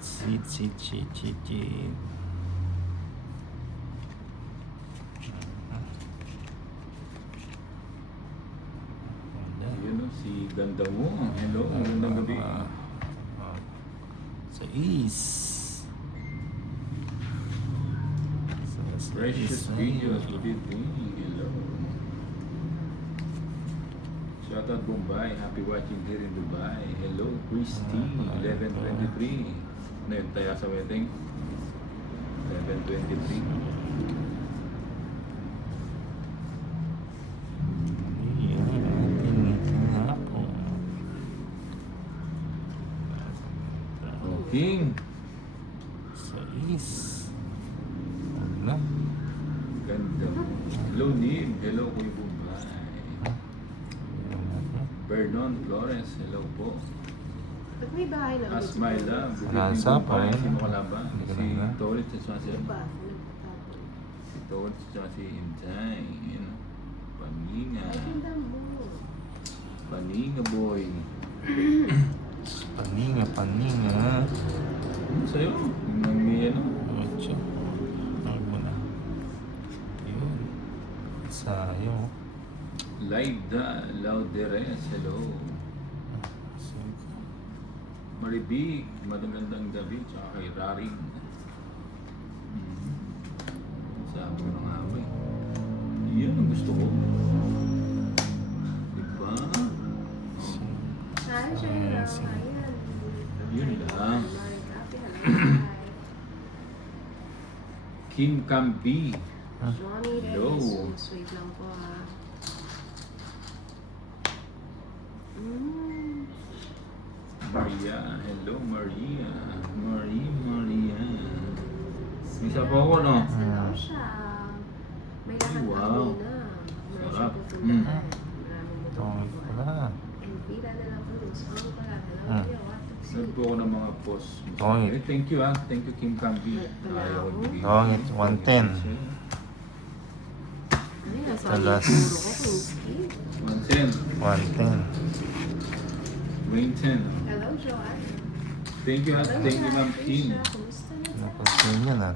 Cheat. Ayan o, si ganda mo. Hello, magandang gabi. Sa East. Precious videos, good evening. Hello. Shout out Bombay, happy watching here in Dubai. Hello, Christy, 11:23. Ano yun, taya sa wedding? 11:23. King. Sa East. Wala. Ganda mo. Hello, Nim. Hello, Kuya Bombay. Vernon Flores, hello po. Pag may bahay na As my love, good Rasa evening pa Bombay. rin. Sino kalaban? Hindi ko Si na. Torit at saka si Diba? Si Torit at saka si Injay. Yun. Paninga. Ay, ganda mo. Paninga boy. Paninga. Ano sa'yo? Yung may ano? Ocho. Tawag mo na. Yun. Sayo. Laida Lauderes, hello. Maribig, magandang gabi, tsaka kay Raring. Sabi ko na nga ba eh. Yan ang gusto ko. Diba? Saan siya yun lang? Ayan. Yun lang. Kim Campi. Johnny Hello. Reyes. Wait lang po ha. Maria, hello Maria. Maria. Isa pa ako, no? Hello siya. May lakad Wow. kanina. Sarap. Maraming Ito pala. Elvira de la Cruz. Ano pala? Hello, Ah. Kuya. What to see? Nag po ako ng mga post. Okay. Eh, thank you ah. Thank you Kim Campi. Ayaw ko bigay. Okay, it's 110. Ay, nasa Talas. puro ko, Kinski. 110. 110. Rain 10. Hello, Joanne. Thank you ah. Hello, Thank you Ma'am Joanne. Kim. Kumusta na? Napansin niya na.